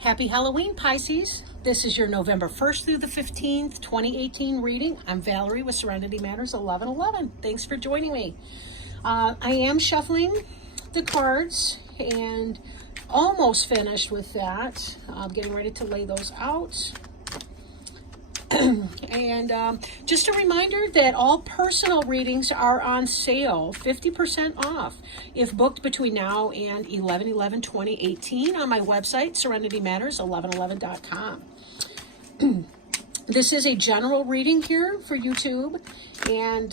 Happy Halloween, Pisces. This is your November 1st through the 15th, 2018 reading. I'm Valerie with Serenity Matters 1111. Thanks for joining me. I am shuffling the cards and almost finished with that. I'm getting ready to lay those out. And just a reminder that all personal readings are on sale, 50% off, if booked between now and 11/11/2018 on my website, serenitymatters1111.com. This is a general reading here for YouTube, and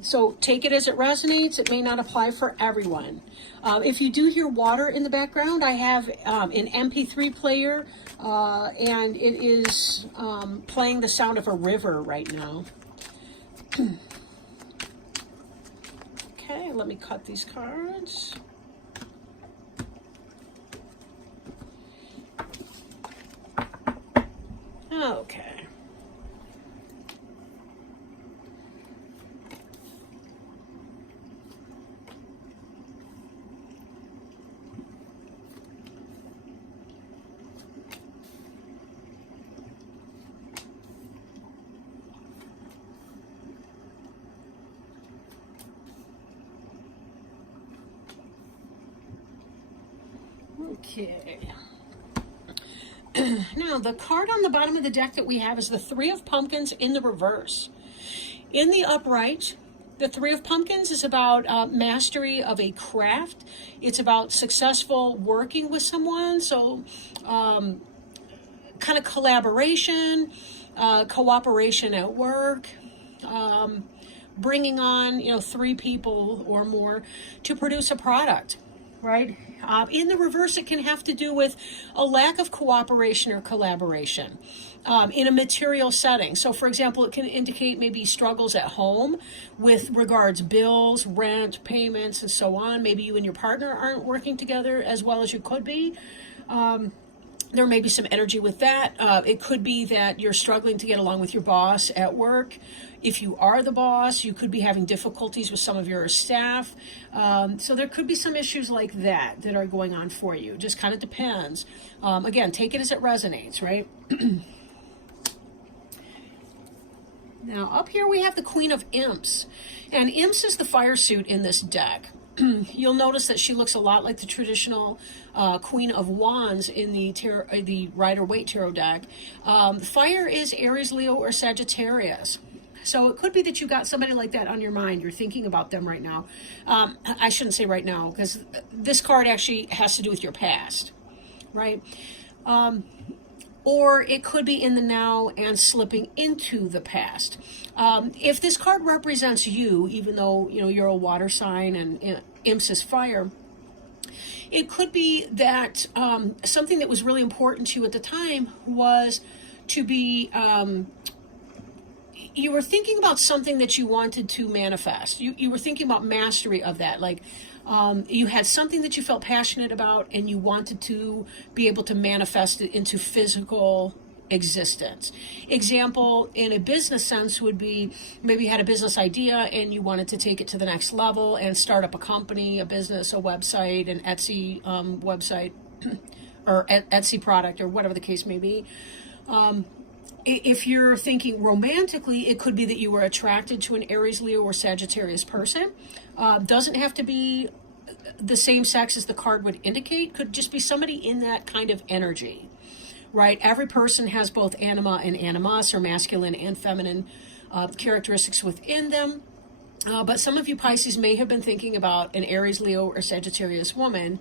so take it as it resonates. It may not apply for everyone. If you do hear water in the background, I have an MP3 player, and it is playing the sound of a river right now. Okay, let me cut these cards. Okay. Okay. Now, the card on the bottom of the deck that we have is the Three of Pumpkins in the reverse. In the upright, the Three of Pumpkins is about mastery of a craft. It's about successful working with someone. So kind of collaboration, cooperation at work, bringing on, three people or more to produce a product, right? In the reverse, it can have to do with a lack of cooperation or collaboration in a material setting. So, for example, it can indicate maybe struggles at home with regards bills, rent, payments, and so on. Maybe you and your partner aren't working together as well as you could be. There may be some energy with that. It could be that you're struggling to get along with your boss at work. If you are the boss, you could be having difficulties with some of your staff. So there could be some issues like that that are going on for you. Just kind of depends. Again, take it as it resonates, right? Now, up here we have the Queen of Imps. And Imps is the fire suit in this deck. You'll notice that she looks a lot like the traditional Queen of Wands in the Rider-Waite Tarot deck. Fire is Aries, Leo, or Sagittarius. So it could be that you got somebody like that on your mind. You're thinking about them right now. I shouldn't say right now, because this card actually has to do with your past, right? Or it could be in the now and slipping into the past. If this card represents you, even though you're a water sign and Imps is fire, it could be that something that was really important to you at the time was to be you were thinking about something that you wanted to manifest. You were thinking about mastery of that. Like you had something that you felt passionate about and you wanted to be able to manifest it into physical existence. Example, in a business sense would be maybe you had a business idea and you wanted to take it to the next level and start up a company, a business, a website, an Etsy website, or Etsy product, or whatever the case may be. If you're thinking romantically, it could be that you were attracted to an Aries, Leo, or Sagittarius person. Doesn't have to be the same sex as the card would indicate. Could just be somebody in that kind of energy, right? Every person has both anima and animus, or masculine and feminine characteristics within them. But some of you Pisces may have been thinking about an Aries, Leo, or Sagittarius woman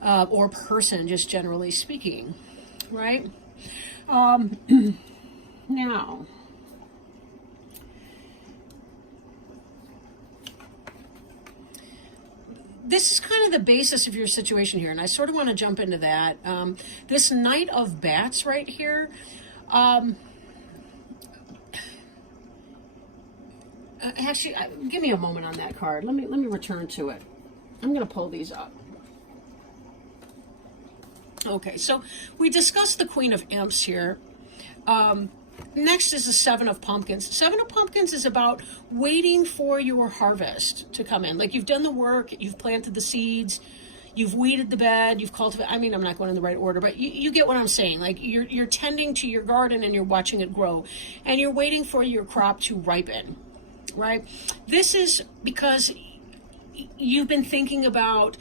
or person, just generally speaking, right? Now, this is kind of the basis of your situation here, and I sort of want to jump into that. This Knight of Bats right here, actually, give me a moment on that card. Let me return to it. I'm going to pull these up. Okay, so we discussed the Queen of Imps here. Next is the Seven of Pumpkins. Seven of Pumpkins is about waiting for your harvest to come in. Like you've done the work, you've planted the seeds, you've weeded the bed, you've cultivated, I mean, I'm not going in the right order, but you get what I'm saying. Like you're tending to your garden and you're watching it grow, and you're waiting for your crop to ripen, right? This is because you've been thinking about,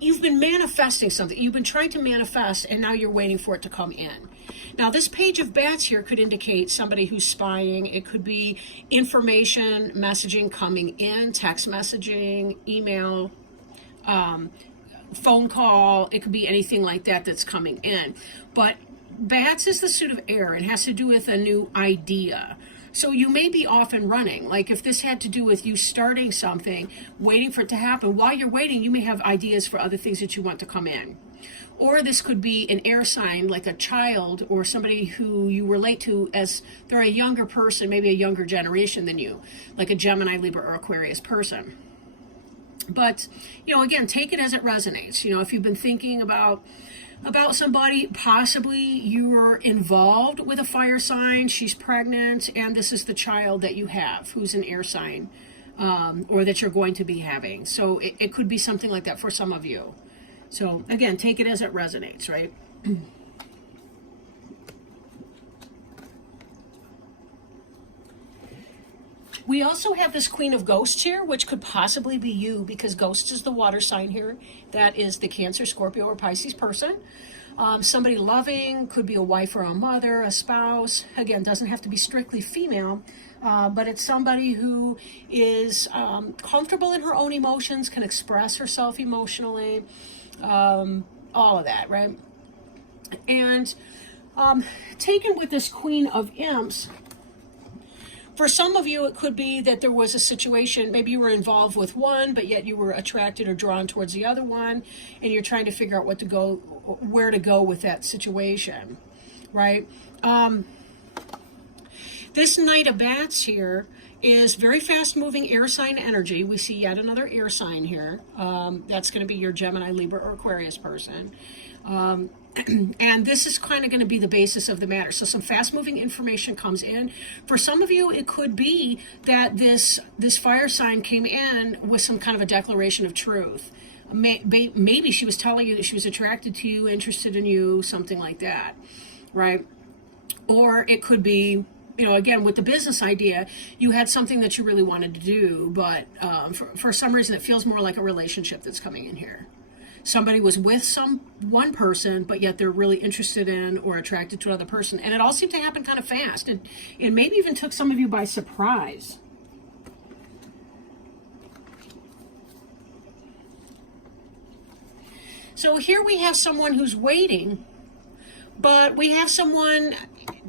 you've been manifesting something. You've been trying to manifest, and now you're waiting for it to come in. Now, this page of bats here could indicate somebody who's spying. It could be information, messaging coming in, text messaging, email, phone call. It could be anything like that that's coming in. But bats is the suit of air and has to do with a new idea. So you may be off and running. Like if this had to do with you starting something, waiting for it to happen, while you're waiting, you may have ideas for other things that you want to come in. Or this could be an air sign, like a child or somebody who you relate to as they're a younger person, maybe a younger generation than you, like a Gemini, Libra, or Aquarius person. But, you know, again, take it as it resonates. You know, if you've been thinking about somebody, possibly you're involved with a fire sign, she's pregnant, and this is the child that you have who's an air sign, or that you're going to be having. So it could be something like that for some of you. So again, take it as it resonates, right? We also have this Queen of Ghosts here, which could possibly be you, because Ghost is the water sign here. That is the Cancer, Scorpio, or Pisces person. Somebody loving, could be a wife or a mother, a spouse. Again, doesn't have to be strictly female, but it's somebody who is comfortable in her own emotions, can express herself emotionally, all of that, right? And taken with this Queen of Imps, for some of you, it could be that there was a situation, maybe you were involved with one, but yet you were attracted or drawn towards the other one, and you're trying to figure out where to go with that situation, right? This Knight of Bats here is very fast-moving air sign energy. We see yet another air sign here. That's going to be your Gemini, Libra, or Aquarius person. And this is kind of going to be the basis of the matter. So some fast-moving information comes in. For some of you, it could be that this fire sign came in with some kind of a declaration of truth. Maybe she was telling you that she was attracted to you, interested in you, something like that, right? Or it could be, you know, again, with the business idea, you had something that you really wanted to do, but for some reason it feels more like a relationship that's coming in here. Somebody was with one person, but yet they're really interested in or attracted to another person. And it all seemed to happen kind of fast. And it maybe even took some of you by surprise. So here we have someone who's waiting, but we have someone,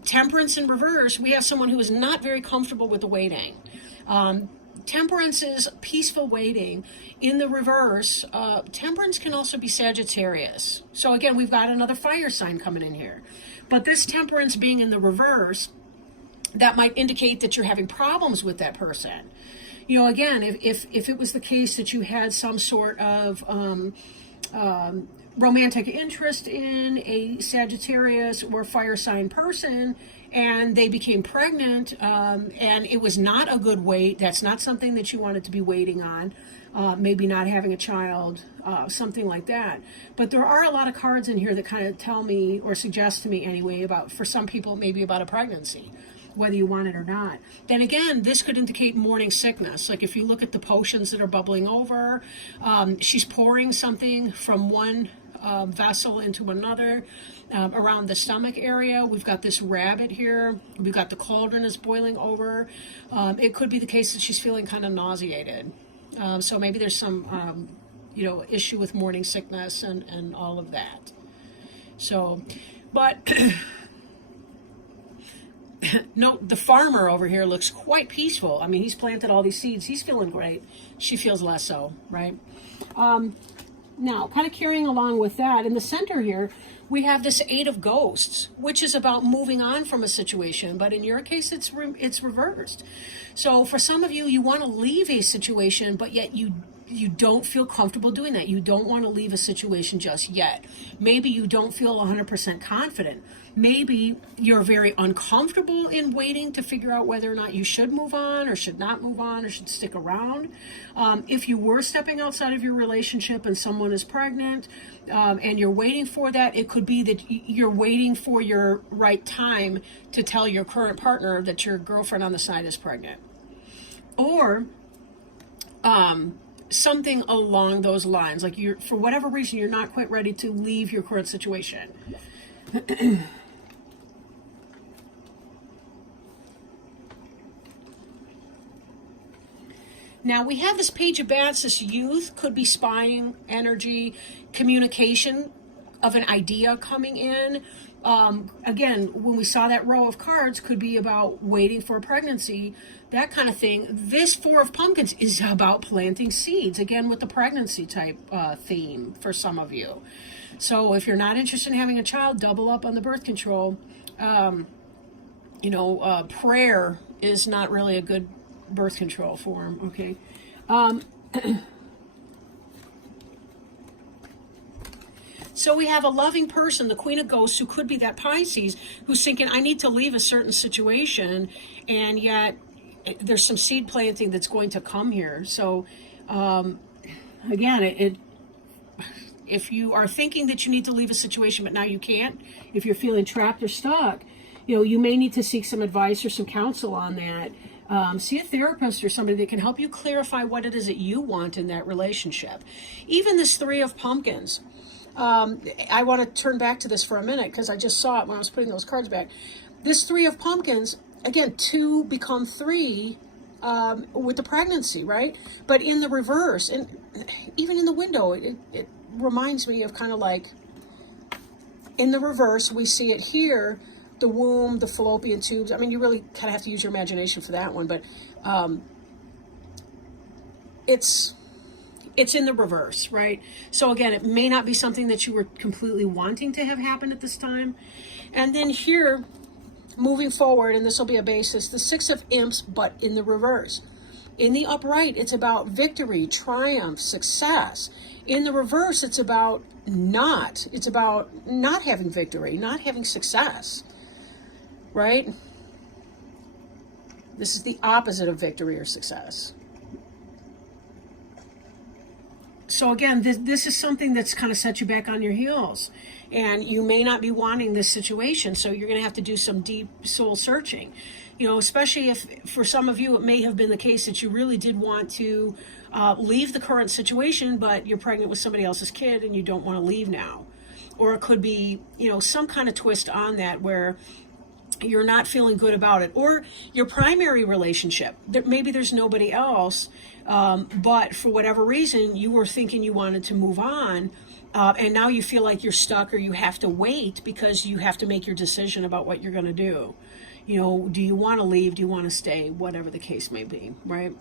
Temperance in reverse, we have someone who is not very comfortable with the waiting. Temperance is peaceful waiting. In the reverse, Temperance can also be Sagittarius. So again, we've got another fire sign coming in here. But this Temperance being in the reverse, that might indicate that you're having problems with that person. You know, again, if it was the case that you had some sort of romantic interest in a Sagittarius or fire sign person, and they became pregnant, and it was not a good wait, that's not something that you wanted to be waiting on, maybe not having a child, something like that. But there are a lot of cards in here that kind of tell me, or suggest to me anyway, about, for some people, maybe about a pregnancy, whether you want it or not. Then again, this could indicate morning sickness. Like if you look at the potions that are bubbling over, she's pouring something from one vessel into another, around the stomach area. We've got this rabbit here. We've got the cauldron is boiling over. It could be the case that she's feeling kind of nauseated. So maybe there's some, you know, issue with morning sickness and all of that. So, but note the farmer over here looks quite peaceful. I mean, he's planted all these seeds. He's feeling great. She feels less so, right? Now, kind of carrying along with that, in the center here, we have this Eight of Ghosts, which is about moving on from a situation. But in your case, it's reversed. So for some of you, you want to leave a situation, but yet you don't feel comfortable doing that. You don't want to leave a situation just yet. Maybe you don't feel 100% confident. Maybe you're very uncomfortable in waiting to figure out whether or not you should move on or should not move on or should stick around. If you were stepping outside of your relationship and someone is pregnant and you're waiting for that, it could be that you're waiting for your right time to tell your current partner that your girlfriend on the side is pregnant. Or something along those lines, like you're, for whatever reason, you're not quite ready to leave your current situation. Now we have this Page of Bats. This youth could be spying energy, communication of an idea coming in. Again, when we saw that row of cards, could be about waiting for a pregnancy, that kind of thing. This Four of Pumpkins is about planting seeds, again with the pregnancy type theme for some of you. So if you're not interested in having a child, double up on the birth control. Prayer is not really a good birth control form, okay? So we have a loving person, the Queen of Ghosts, who could be that Pisces, who's thinking, I need to leave a certain situation, and yet there's some seed planting that's going to come here. So, again, if you are thinking that you need to leave a situation, but now you can't, if you're feeling trapped or stuck, you may need to seek some advice or some counsel on that. See a therapist or somebody that can help you clarify what it is that you want in that relationship. Even this Three of Pumpkins. I want to turn back to this for a minute because I just saw it when I was putting those cards back. This Three of Pumpkins, again, 2 become 3 with the pregnancy, right? But in the reverse, and even in the window, it reminds me of kind of like, in the reverse, we see it here, the womb, the fallopian tubes. I mean, you really kind of have to use your imagination for that one, but it's in the reverse, right? So again, it may not be something that you were completely wanting to have happen at this time. And then here, moving forward, and this will be a basis, the Six of Imps, but in the reverse. In the upright, it's about victory, triumph, success. In the reverse, it's about not having victory, not having success, right? This is the opposite of victory or success. So again, this is something that's kind of set you back on your heels, and you may not be wanting this situation, so you're going to have to do some deep soul searching, especially if for some of you it may have been the case that you really did want to leave the current situation, but you're pregnant with somebody else's kid and you don't want to leave now. Or it could be, some kind of twist on that where you're not feeling good about it, or your primary relationship, maybe there's nobody else, but for whatever reason you were thinking you wanted to move on, and now you feel like you're stuck, or you have to wait because you have to make your decision about what you're going to do. Do you want to leave, do you want to stay, whatever the case may be, right?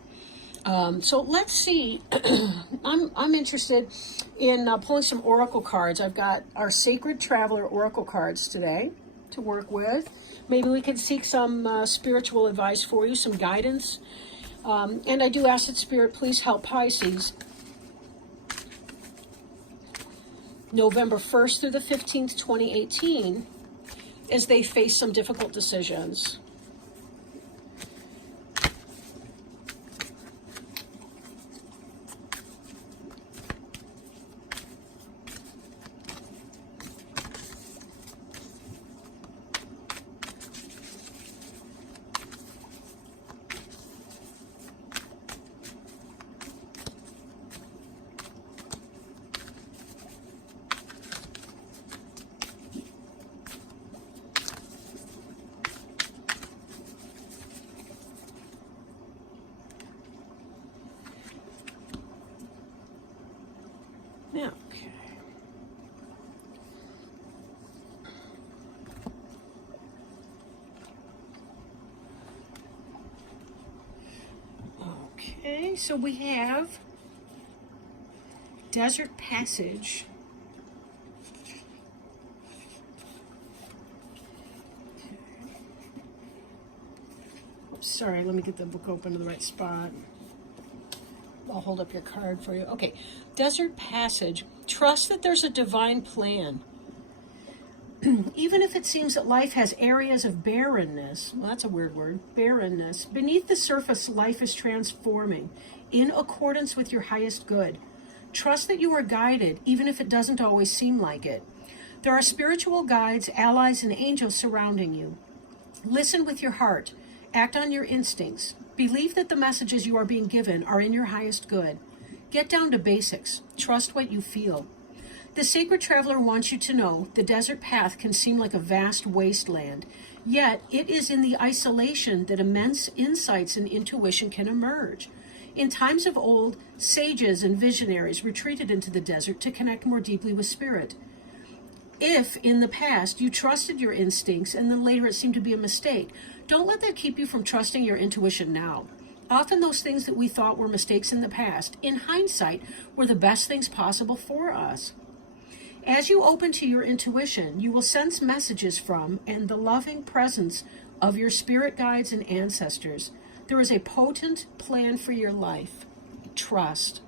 So let's see. I'm interested in pulling some oracle cards. I've got our Sacred Traveler oracle cards today to work with. Maybe we can seek some spiritual advice for you, some guidance. And I do ask that Spirit please help Pisces November 1st through the 15th, 2018, as they face some difficult decisions. Okay, so we have Desert Passage. Oops, sorry, let me get the book open to the right spot. I'll hold up your card for you. Okay, desert passage. Trust that there's a divine plan. Even if it seems that life has areas of barrenness, well, that's a weird word, barrenness, beneath the surface, life is transforming in accordance with your highest good. Trust that you are guided, even if it doesn't always seem like it. There are spiritual guides, allies, and angels surrounding you. Listen with your heart. Act on your instincts. Believe that the messages you are being given are in your highest good. Get down to basics. Trust what you feel. The sacred traveler wants you to know the desert path can seem like a vast wasteland, yet it is in the isolation that immense insights and intuition can emerge. In times of old, sages and visionaries retreated into the desert to connect more deeply with spirit. If, in the past, you trusted your instincts and then later it seemed to be a mistake, don't let that keep you from trusting your intuition now. Often those things that we thought were mistakes in the past, in hindsight, were the best things possible for us. As you open to your intuition, you will sense messages from and the loving presence of your spirit guides and ancestors. There is a potent plan for your life. Trust.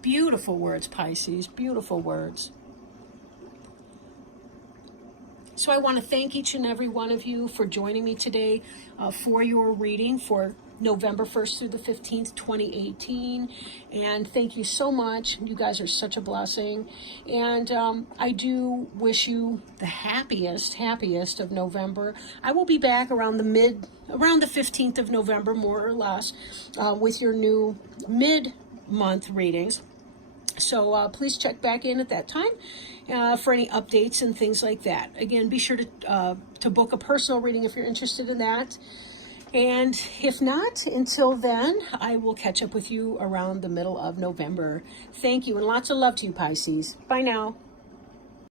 Beautiful words, Pisces. Beautiful words. So I want to thank each and every one of you for joining me today for your reading for November 1st through the 15th, 2018. And thank you so much. You guys are such a blessing. And I do wish you the happiest of November. I will be back around the 15th of November, more or less, with your new mid-month readings. So please check back in at that time for any updates and things like that. Again, be sure to book a personal reading if you're interested in that. And if not, until then, I will catch up with you around the middle of November. Thank you, and lots of love to you, Pisces. Bye now.